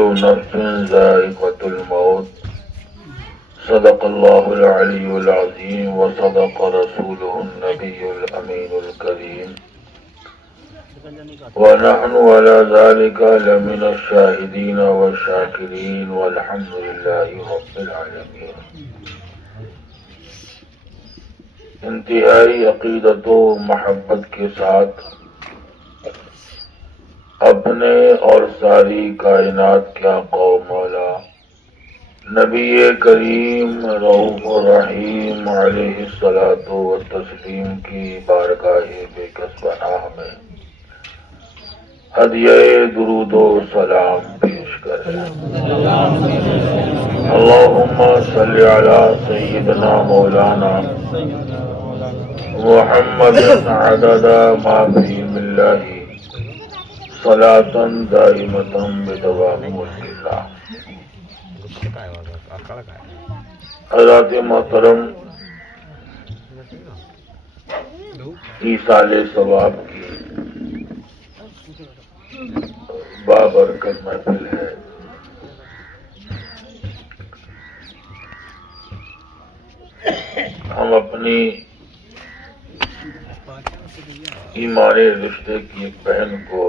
نفس ذائقة الموت صدق الله العلي العظيم وصدق رسوله النبي الأمين الكريم ونحن على ذلك لمن الشاهدين والشاكرين والحمد لله رب العالمين. انتہائی عقیدت و محبت کے ساتھ اپنے اور ساری کائنات کے آقا و مولا نبی کریم رؤوف الرحیم علیہ الصلاۃ والتسلیم کی بارگاہ بے کس پناہ میں ہدیہ درود و سلام پیش کریں. اللہم صلی علی سیدنا مولانا محمد عدد ما فی ملہ صلاۃ دائمۃ بدوام ملک اللہ. حضرات محترم ایصال ثواب کی بابرکت محفل ہے. ہم اپنی ایمانی رشتے کی ایک بہن کو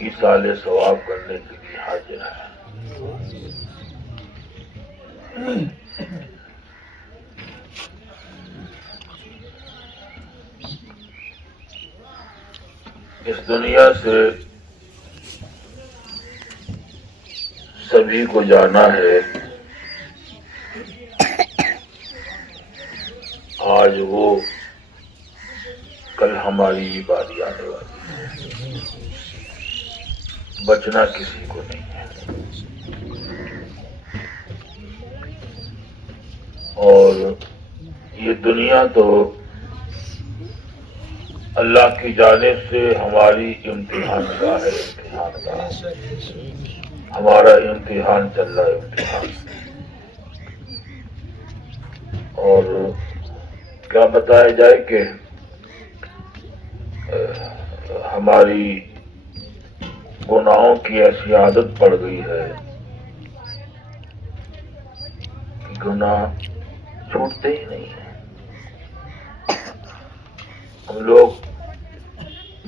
ایصال ثواب کرنے کے لیے حاضر ہیں. اس دنیا سے سبھی کو جانا ہے. آج وہ کل ہماری باری آنے والی ہے. بچنا کسی کو نہیں ہے. اور یہ دنیا تو اللہ کی جانب سے ہماری امتحان گاہ ہے. امتحان گاہ ہمارا امتحان چل رہا ہے. امتحان اور کیا بتایا جائے کہ ہماری گناہوں کی ایسی عادت پڑ گئی ہے کہ گناہ چھوٹتے ہی نہیں ہیں. ہم لوگ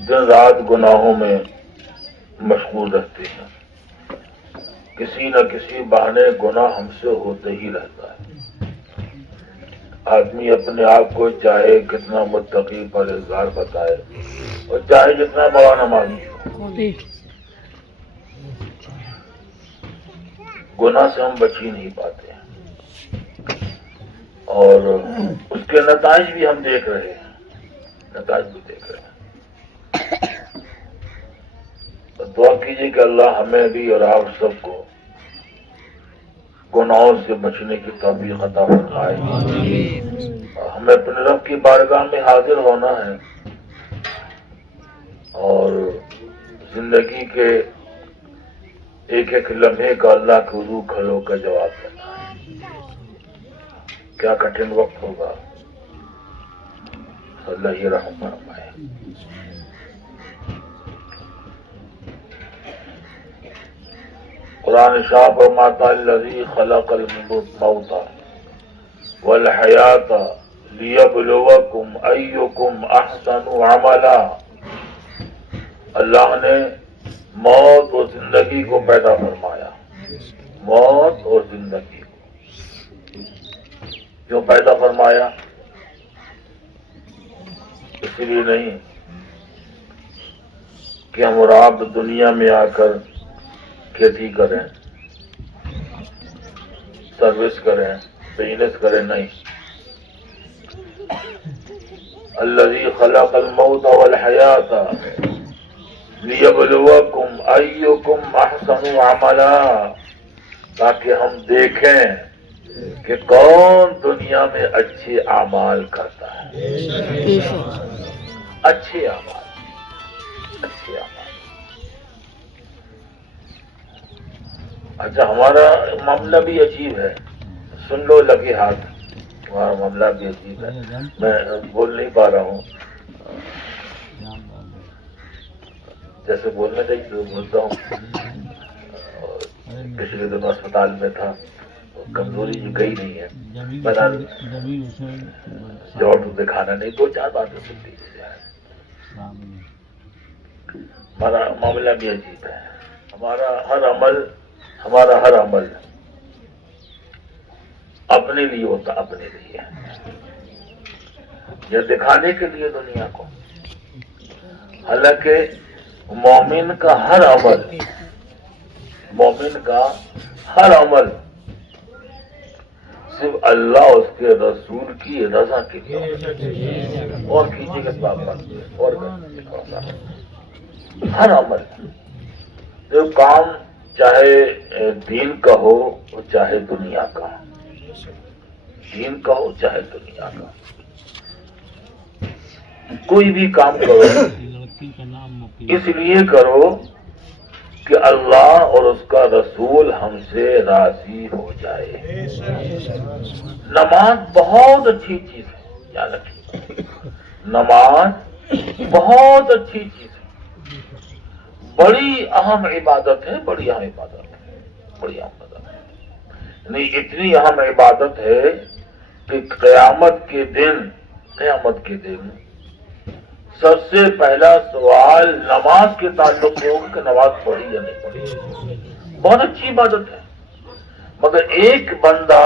دن رات گناہوں میں مشغول رہتے ہیں. کسی نہ کسی بہانے گناہ ہم سے ہوتے ہی رہتا ہے. آدمی اپنے آپ کو چاہے کتنا متقی پرہیزگار بتائے اور چاہے جتنا بڑا نمازی ہو، گناہ سے ہم بچ ہی نہیں پاتے ہیں. اور اس کے نتائج بھی ہم دیکھ رہے ہیں. نتائج بھی دیکھ رہے ہیں. دعا کیجیے کہ اللہ ہمیں بھی اور آپ سب کو گناہوں سے بچنے کی توفیق عطا فرمائے. ہمیں اپنے رب کی بارگاہ میں حاضر ہونا ہے اور زندگی کے ایک ایک لمحے کا اللہ کے حضور کھڑے ہو کر جواب دینا ہے. کیا کٹھن وقت ہوگا. اللہ ہی رحم فرمائے. قرآن شاہ فرماتا الذی خلق الموت والحیات لیبلوکم ایکم احسن عملا. اللہ نے موت اور زندگی کو پیدا فرمایا. موت اور زندگی کو کیوں پیدا فرمایا؟ اس لیے نہیں کہ ہم اور آپ دنیا میں آ کر کھیتی کریں، سروس کریں، بزنس کریں. نہیں. الذی خلق الموت والحیات لیبلوکم ایکم احسن عملا، تاکہ ہم دیکھیں کہ کون دنیا میں اچھے اعمال کرتا ہے. اچھے اعمال، اچھے اعمال. اچھا، ہمارا معاملہ بھی عجیب ہے. سن لو لگے ہاتھ. ہمارا معاملہ بھی عجیب ہے. میں بول نہیں پا رہا ہوں. جیسے بولنا چاہیے تو بولتا ہوں. پچھلے دنوں اسپتال میں تھا، کمزوری گئی نہیں ہے، جوڑ تو دکھانا نہیں، 2-4 باتیں سنتی ہے. ہمارا معاملہ بھی عجیب ہے. ہمارا ہر عمل اپنے لیے ہوتا، اپنے لیے، یا دکھانے کے لیے دنیا کو. حالانکہ مومن کا ہر عمل صرف اللہ اس کے رسول کی رضا کے لیے، اور کیجیے گا بات اور ہر عمل جو کام، چاہے دین کا ہو چاہے دنیا کا، کوئی بھی کام کرو اس لیے کرو کہ اللہ اور اس کا رسول ہم سے راضی ہو جائے. نماز بہت اچھی چیز ہے، یاد رکھیے، نماز بہت اچھی چیز ہے، بڑی اہم عبادت ہے، نہیں اتنی اہم عبادت ہے کہ قیامت کے دن سب سے پہلا سوال نماز کے تعلق سے ہوگا کہ نماز پڑھی یا نہیں پڑھی. بہت اچھی عبادت ہے، مگر ایک بندہ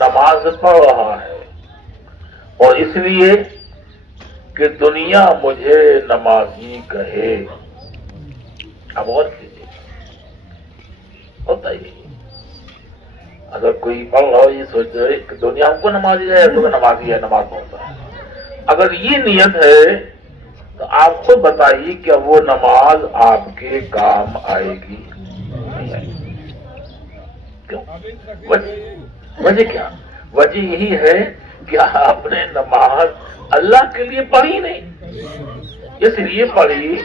نماز پڑھ رہا ہے اور اس لیے کہ دنیا مجھے نمازی کہے. اب اور کیجیے، ہوتا ہی نہیں. اگر کوئی پڑھ رہا ہو یہ سوچ رہے کہ دنیا ہم کو نمازی ہے تو نمازی ہے، نماز پڑھتا ہے، اگر یہ نیت ہے تو آپ خود بتائیے کہ وہ نماز آپ کے کام آئے گی نہیں آئے گی؟ کیوں؟ وجہ کیا؟ وجہ یہی ہے کہ آپ نے نماز اللہ کے لیے پڑھی نہیں، اس لیے پڑھی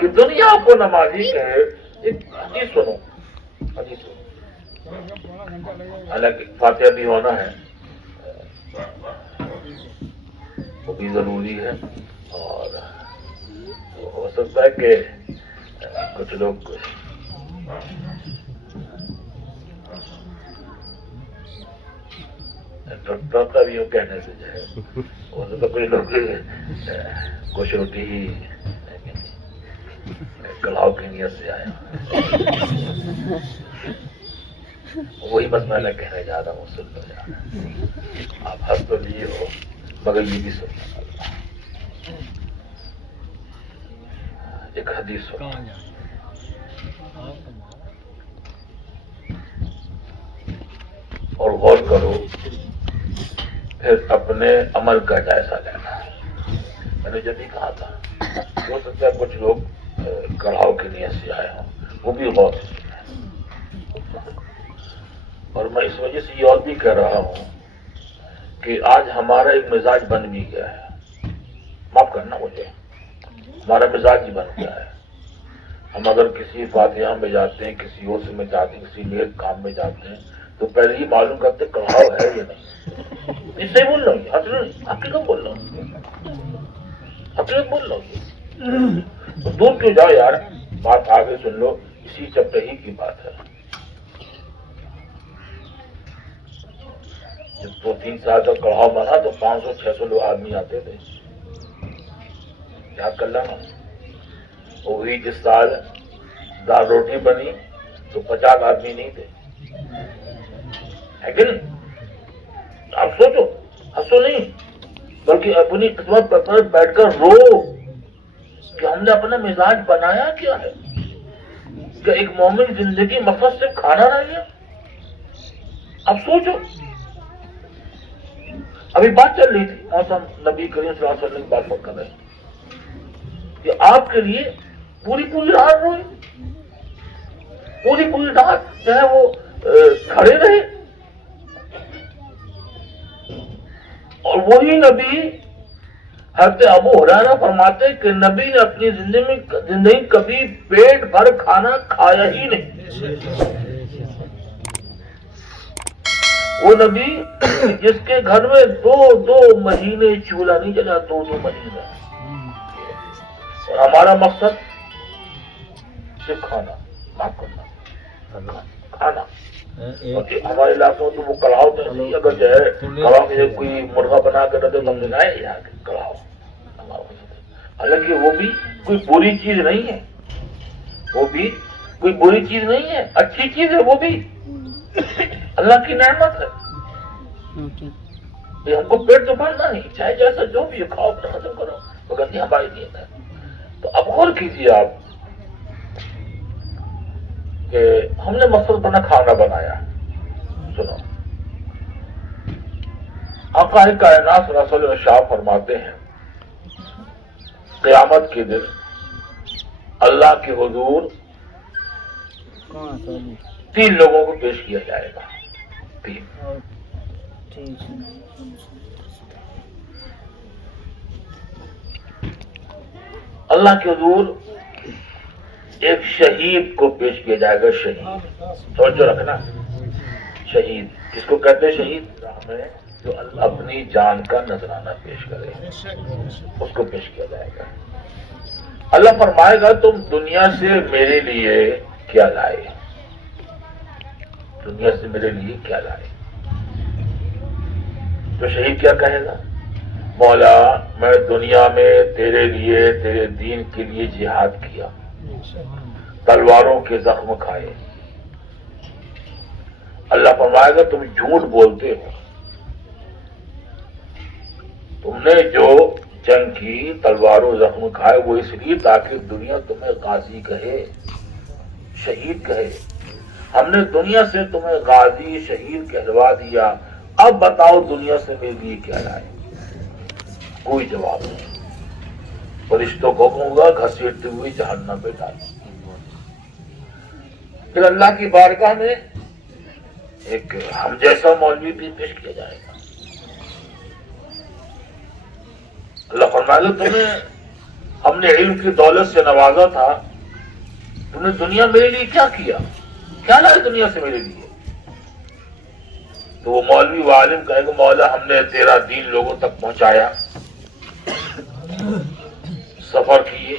کہ دنیا کو نمازی کہے. ایک حدیث سنو، حالانکہ فاتحہ بھی ہونا ہے، وہ بھی ضروری ہے، اور ہو سکتا ہے کہ کچھ لوگ ڈرتا بھی ہو کہنے سے جو ہے، ہو سکتا کوئی لوگ کچھ روٹی ہی کڑھاؤ کی نیت سے آیا. وہی بس میں کہنے جا رہا ہوں، سن لو یار. آپ ہنس تو لیے ہو مگر یہ بھی سننا. ایک حدیث سنو، اور غور کرو، پھر اپنے عمل کا جائزہ لینا. میں نے جب ہی کہا تھا ہو سکتا ہے کچھ لوگ کڑھاؤ کی نیت سے آئے ہوں، وہ بھی غور سے سنیں. اور میں اس وجہ سے یہ اور بھی کہہ رہا ہوں کہ آج ہمارا ایک مزاج بن بھی گیا ہے، معاف کرنا مجھے، ہمارا مزاج ہی بن گیا ہے. ہم اگر کسی فاتحہ میں جاتے ہیں، کسی اور میں جاتے ہیں، کسی نیک کام میں جاتے ہیں تو پہلے ہی معلوم کرتے کڑھاؤ ہے یا نہیں. اس سے بول رہا ہوں، حقیقت بول رہا ہوں، دور کیوں جاؤ یار، بات آگے سن لو، اسی چپٹے ہی کی بات ہے. جب 2-3 سال کا کڑھاؤ بنا تو 500-600 لوگ آدمی آتے تھے، یاد کر لینا. وہی جس سال دال روٹی بنی تو 50 آدمی نہیں تھے، ہے کہ نہیں؟ آپ سوچو، ہنسو نہیں بلکہ اپنی قسمت پر بیٹھ کر رو کہ ہم نے اپنا مزاج بنایا کیا ہے. کہ ایک مومن زندگی مقصد صرف کھانا رہ گیا. اب سوچو، ابھی بات چل رہی تھی، موسم نبی کریم صلی اللہ علیہ وسلم کی بات کر رہے ہیں کہ آپ کے لیے پوری رات روئی، پوری رات جو ہے وہ کھڑے رہے. اور وہی نبی حضرت ابو ہریرہ فرماتے کہ نبی نے اپنی زندگی کبھی پیٹ بھر کھانا کھایا ہی نہیں. وہ نبی جس کے گھر میں 2 مہینے چولہا نہیں جلا، 2 مہینے. اور ہمارا مقصد صرف کھانا، معاف کرنا، کھانا۔ ہمارے علاقوں میں تو وہ کڑھاؤ تو نہیں، اگر جو ہے کڑھاؤ میں کوئی مرغا بنا کر رکھے تو ہم نے کہا ہے یار کڑھاؤ، حالانکہ وہ بھی کوئی بری چیز نہیں ہے، وہ بھی کوئی بری چیز نہیں ہے، اچھی چیز ہے، وہ بھی اللہ کی نعمت ہے۔ ہم کو پیٹ تو بھرنا نہیں، چاہے جیسا جو بھی کھاؤ اپنا ختم کرو، مگر نہیں ہماری نیت ہے۔ تو اب غور کیجیے آپ کہ ہم نے مقصد بنا کھانا بنایا، سنو آقا کائنات صلی اللہ علیہ وسلم شاہ فرماتے ہیں قیامت کے دن اللہ کے حضور 3 لوگوں کو پیش کیا جائے گا، 3۔ اللہ کے حضور ایک شہید کو پیش کیا جائے گا، شہید، توجہ رکھنا، شہید کس کو کہتے ہیں؟ شہید میں جو اپنی جان کا نذرانہ پیش کرے، اس کو پیش کیا جائے گا۔ اللہ فرمائے گا تم دنیا سے میرے لیے کیا لائے، دنیا سے میرے لیے کیا لائے؟ تو شہید کیا کہے گا؟ مولا میں دنیا میں تیرے لیے، تیرے دین کے لیے جہاد کیا، تلواروں کے زخم کھائے۔ اللہ فرمائے گا تم جھوٹ بولتے ہو، تم نے جو جنگ کی، تلواروں زخم کھائے، وہ اس لیے تاکہ دنیا تمہیں غازی کہے، شہید کہے۔ ہم نے دنیا سے تمہیں غازی شہید کہلوا دیا، اب بتاؤ دنیا سے میرے لیے کیا لائے؟ کوئی جواب نہیں۔ فرشتوں کو کہوں گا گھسیٹتے ہوئے جہنم پہ ڈال۔ پھر اللہ کی بارگاہ میں ایک ہم جیسا مولوی بھی پیش کیا جائے گا۔ اللہ فرمائے تمہیں ہم نے علم کی دولت سے نوازا تھا، تم نے دنیا میرے لیے کیا کیا؟ کیا لائے دنیا سے میرے لیے؟ تو وہ مولوی و عالم کہے گا مولا ہم نے تیرا دین لوگوں تک پہنچایا، سفر کیے،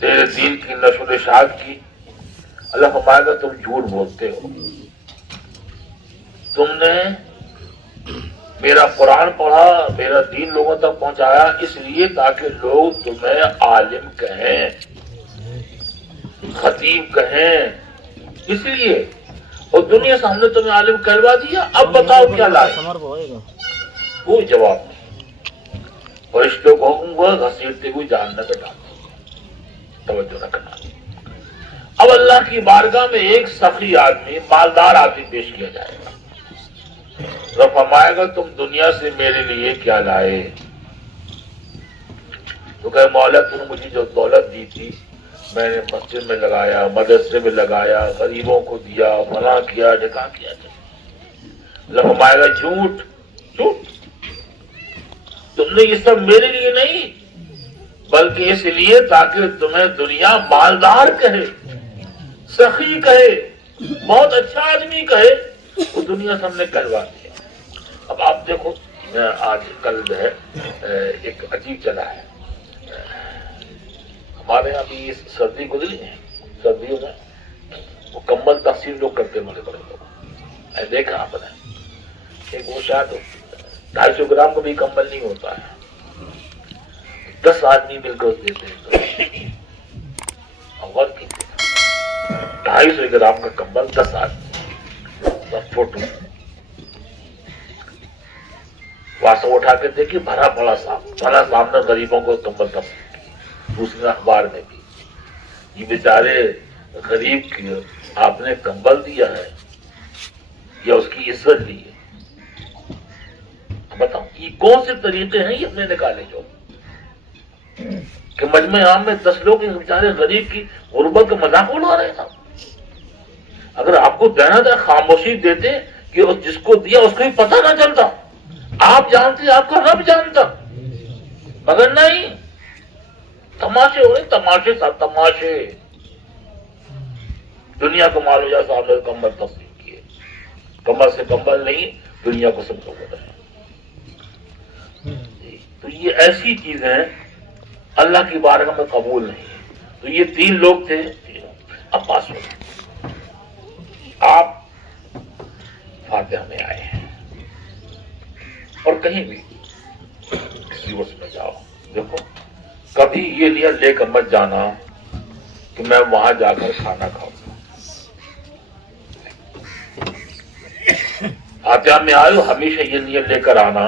تیرے دین کی نشر و اشاعت کی۔ اللہ فرمائے گا تم جھوٹ بولتے ہو، تم نے میرا قرآن پڑھا، میرا دین لوگوں تک پہنچایا اس لیے تاکہ لوگ تمہیں عالم کہیں، خطیب کہیں، اس لیے، اور دنیا سے ہم نے تمہیں عالم کہلوا دیا، اب بتاؤ کیا لائے؟ کوئی جواب نہیں۔ فرشتوں کو حکم ہوا گھسیٹتے ہوئے جہنم میں ڈال۔ توجہ رکھنا۔ اب اللہ کی بارگاہ میں ایک سخی آدمی، مالدار آدمی پیش کیا جائے گا۔ رب فرمائے گا تم دنیا سے میرے لیے کیا لائے؟ تو کہ مولا تم نے مجھے جو دولت دی تھی میں نے مسجد میں لگایا، مدرسے میں لگایا، غریبوں کو دیا، فلاں کیا، ڈھکا کیا۔ رب فرمائے گا جھوٹ، جھوٹ، تم نے یہ سب میرے لیے نہیں بلکہ اس لیے تاکہ تمہیں دنیا مالدار کہے، سخی کہے، بہت اچھا آدمی کہے، وہ دنیا سے ہم نے کہلوا دیا۔ اب آپ دیکھو آج کل جو ہے ایک عجیب چلا ہے، ہمارے یہاں بھی سردی گزری ہے، سردیوں میں وہ کمبل تقسیم لوگ کرتے ہیں، بڑے بڑے لوگ دیکھا آپ نے، ایک وہ شاید 250 گرام کا بھی کمبل نہیں ہوتا ہے، 10 آدمی مل کر دیتے ہیں، اور 250 گرام کا کمبل 10 آدمی، بس فوٹو واسطہ اٹھا کے دیکھیے بھرا پڑا صاحب نے غریبوں کو کمبل تقسیم کی، دوسرے اخبار میں بھی یہ بیچارے غریب کی آپ نے کمبل دیا ہے یا اس کی عزت لی ہے؟ بتاؤ یہ کون سے طریقے ہیں یہ اپنے نکالے جو کہ مجمع عام میں 10 لوگ بیچارے غریب کی غربت کا مذاق اڑا رہے ہیں؟ اگر آپ کو دینا تھا خاموشی دیتے کہ جس کو دیا اس کو بھی پتہ نہ چلتا، آپ جانتے آپ کا رب جانتا، مگر نہیں، تماشے ہو رہے، تماشے سب تماشے۔ دنیا کو معلوم یا صاحب نے کمبل تقسیم کیے، کمبل سے کمبل نہیں، دنیا کو سب کو بتا ہے۔ تو یہ ایسی چیزیں اللہ کی بارگاہ میں قبول نہیں، تو یہ 3 لوگ تھے. اب بات سنو، آپ فاتحہ میں آئے ہیں اور کہیں بھی کسی وقت میں جاؤ، دیکھو کبھی یہ نیت لے کر مت جانا کہ میں وہاں جا کر کھانا کھاؤں گا. فاتحہ میں آئے ہمیشہ یہ نیت لے کر آنا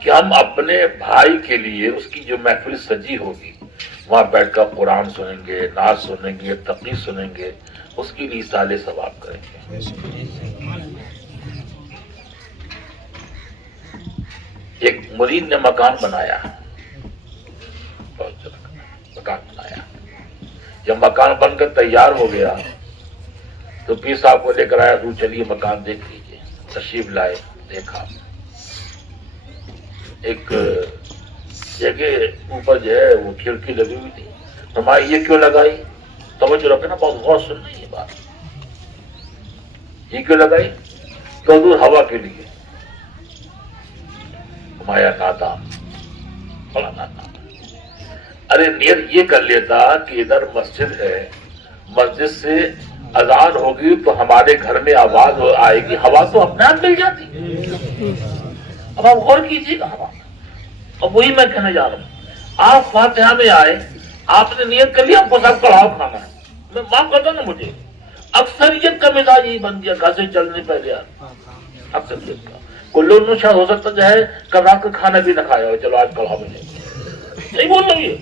کہ ہم اپنے بھائی کے لیے اس کی جو محفل سجی ہوگی وہاں بیٹھ کر قرآن سنیں گے، نعت سنیں گے، تقریر سنیں گے، اس کی لیے ایصال ثواب کریں گے. ایک مرید نے مکان بنایا، جب مکان بن کر تیار ہو گیا تو پیر صاحب کو لے کر آیا، تو چلیے مکان دیکھ لیجیے. تشریف لائے، دیکھا ایک جگہ اوپر جو ہے وہ کھڑکی لگی ہوئی تھی. فرمایا یہ کیوں لگائی؟ توجہ رکھنا، بہت غور سننا یہ بات. یہ کیوں لگائی؟ تو حضور ہوا کے لیے. فرمایا نادا بڑا نادا. ارے نیت یہ کر لیتا کہ ادھر مسجد ہے، مسجد سے اذان ہوگی تو ہمارے گھر میں آواز آئے گی، ہوا تو اپنے آپ مل جاتی. اب آپ غور کیجیے گا ہوا. اب وہی میں کہنے جا رہا ہوں، آپ فاتحہ میں آئے، آپ نے نیت کر لیا آپ کو سب کڑھاؤ کھانا ہے، میں معاف کرتا نا مجھے. اکثریت کا مزاج یہی بن گیا، گھر سے چلنے پہلے اکثریت کا کلو نشا ہو سکتا جو ہے کل رات کا کھانا بھی نہ کھایا ہو، چلو آج کڑھاؤ ملے. نہیں بول رہی ہے.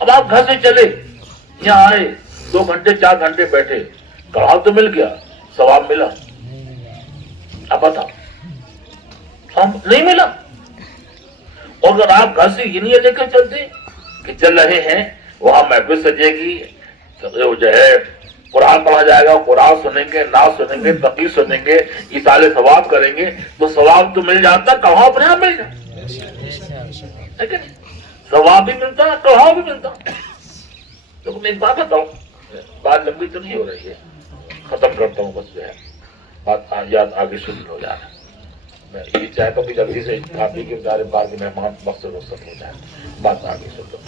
اب آپ گھر سے چلے یہاں آئے، 2 گھنٹے 4 گھنٹے بیٹھے، کڑھاؤ تو مل گیا، ثواب ملا؟ اب بتاؤ نہیں ملا. اور اگر آپ گھر سے یہ نہیں لے کر چلتے کہ چل رہے ہیں وہاں محفل سجے گی، جو ہے قرآن پڑھا جائے گا، قرآن سنیں گے، نعت سنیں گے، تقریر سنیں گے، ایصال ثواب کریں گے، تو ثواب تو مل جاتا، کڑھاؤ اپنے آپ مل جاتا. ثواب بھی ملتا، کڑھاؤ بھی ملتا. تو میں ایک بات بتاؤں، بات لمبی تو نہیں ہو رہی ہے، ختم کرتا ہوں بس جو ہے بات یاد آگے شروع ہو جانا. میں یہ چاہتا ہوں کہ جلدی سے کافی کے ادارے بار کے مہمان مقصد وقت ہو جائے، بات آگے شروع.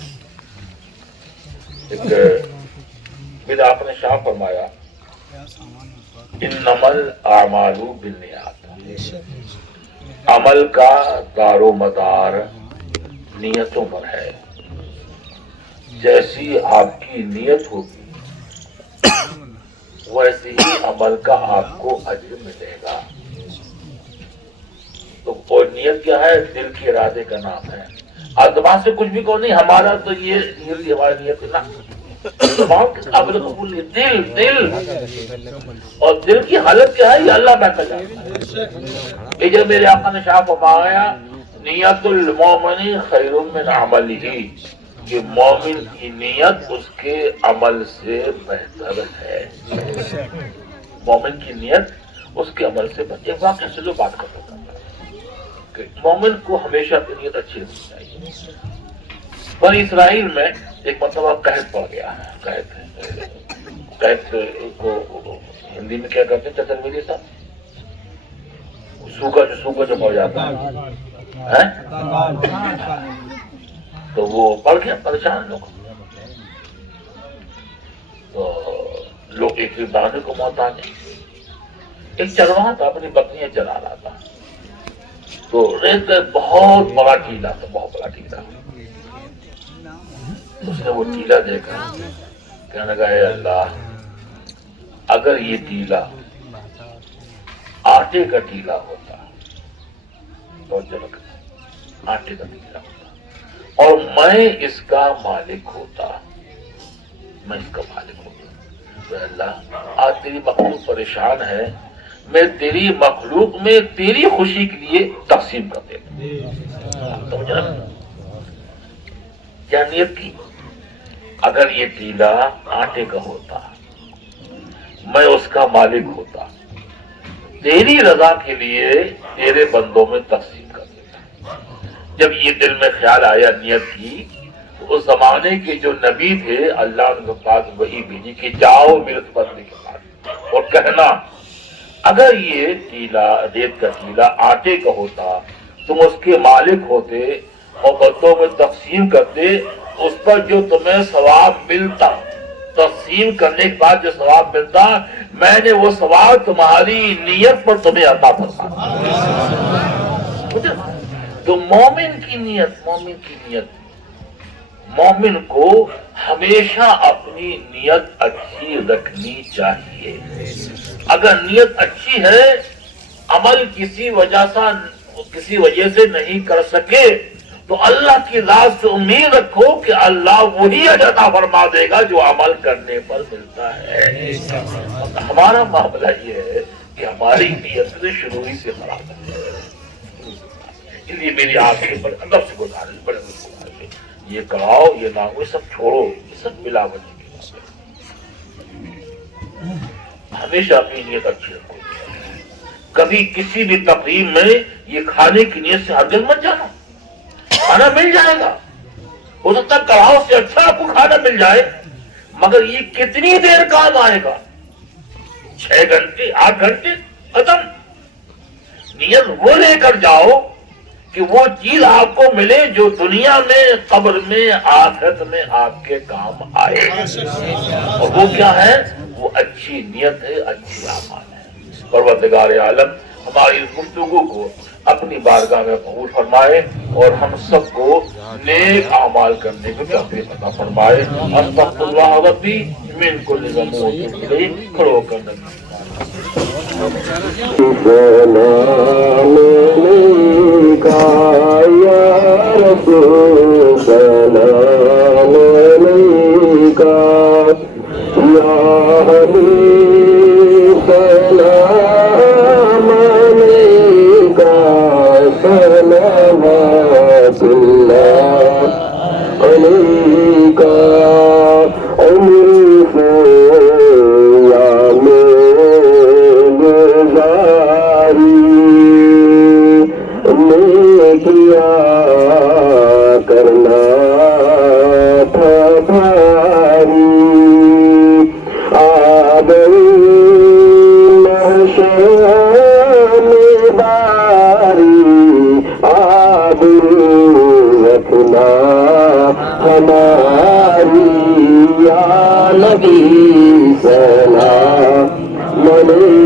ایک آپ نے شاہ فرمایا انما الاعمال بالنیات، عمل کا دار و مدار نیتوں پر ہے. جیسی آپ کی نیت ہوگی ویسے ہی عمل کا آپ کو اجر ملے گا. تو اور نیت کیا ہے؟ دل کے ارادے کا نام ہے. آپ زبان سے کچھ بھی کہو نہیں ہمارا تو یہ نیت، ہماری نیت نہ، زبان کے قابل قبول نہیں. دل اور دل کی حالت کیا ہے یہ اللہ بہتر جانتا ہے. یہ جو میرے آقا نے شاہ فرمایا نیت المومن خیر من عملہ، کہ مومن کی نیت اس کے عمل سے بہتر ہے. مومن کی نیت اس کے عمل سے بہتر. ایک واقعہ سے جو بات کر رہا کہ مومن کو ہمیشہ اپنی نیت اچھی ہونی چاہیے. بنی اسرائیل میں ایک مرتبہ قحط پڑ گیا ہے. قحط کو ہندی میں کیا کہتے ہیں چتر میری صاحب؟ سوکھا جو پڑ جاتا ہے. تو وہ پڑ گیا، پریشان لوگ. تو لوگ ایک دانے کو محتاج ہیں. ایک چرواہا تھا اپنی بکریاں چلا رہا تھا، تو ریت بہت بڑا ٹیلا تھا، بہت بڑا ٹیلا. اس نے وہ ٹیلا دیکھا، کہنے لگا اے اللہ اگر یہ ٹیلا آٹے کا ٹیلا ہوتا تو آٹے کا ٹیلا ہوتا اور میں اس کا مالک ہوتا، تو اللہ آج تیری مخلوق پریشان ہے، میں تیری مخلوق میں تیری خوشی کے لیے تقسیم کر دیتا. کیا نیت کی؟ اگر یہ ٹیلا آٹے کا ہوتا میں اس کا مالک ہوتا، تیری رضا کے لیے تیرے بندوں میں تقسیم کر دیتا. جب یہ دل میں خیال آیا نیت کی، تو اس زمانے کے جو نبی تھے اللہ ان کے پاس وہی بھیجی کہ جاؤ میرے بندے کے پاس اور کہنا اگر یہ ٹیلا ریت کا ٹیلا آٹے کا ہوتا تم اس کے مالک ہوتے اور بندوں میں تقسیم کرتے اس پر جو تمہیں ثواب ملتا، تقسیم کرنے کے بعد جو ثواب ملتا، میں نے وہ ثواب تمہاری نیت پر تمہیں عطا فرمایا۔ تو مومن کی نیت، مومن کو ہمیشہ اپنی نیت اچھی رکھنی چاہیے۔ اگر نیت اچھی ہے، عمل کسی وجہ سے نہیں کر سکے تو اللہ کی ذات سے امید رکھو کہ اللہ وہی اجر عطا فرما دے گا جو عمل کرنے پر ملتا ہے۔ ہمارا معاملہ یہ ہے کہ ہماری نیت سے شروع ہی سے خراب ہے۔ اس لیے میری آپ کے بڑے اندر سے گزارش ہے، یہ کراؤ یہ نہ ہو، یہ سب چھوڑو، یہ سب ملاوٹ کی بات ہے۔ ہمیشہ اپنی نیت اچھی رکھو۔ کبھی کسی بھی تقریب میں یہ کھانے کی نیت سے ہرگز مت جانا، کھانا مل جائے گا، ہو سکتا ہے کڑھاؤ سے اچھا آپ کو کھانا مل جائے، مگر یہ کتنی دیر کام آئے گا؟ 6 گھنٹے 8 گھنٹے ختم۔ نیت وہ لے کر جاؤ کہ وہ چیز آپ کو ملے جو دنیا میں، قبر میں، آخرت میں آپ کے کام آئے، اور وہ کیا ہے؟ وہ اچھی نیت ہے، اچھی اعمال ہے۔ پروردگار عالم ہماری اس گفتگو کو اپنی بارگاہ میں قبول فرمائے اور ہم سب کو نیک اعمال کرنے کی توفیق عطا فرمائے۔ استغفر اللہ ربی من کل ذنب واتوب الیہ۔ کھڑے ہو کر نبی ہماری یا نبی سلام علیکم۔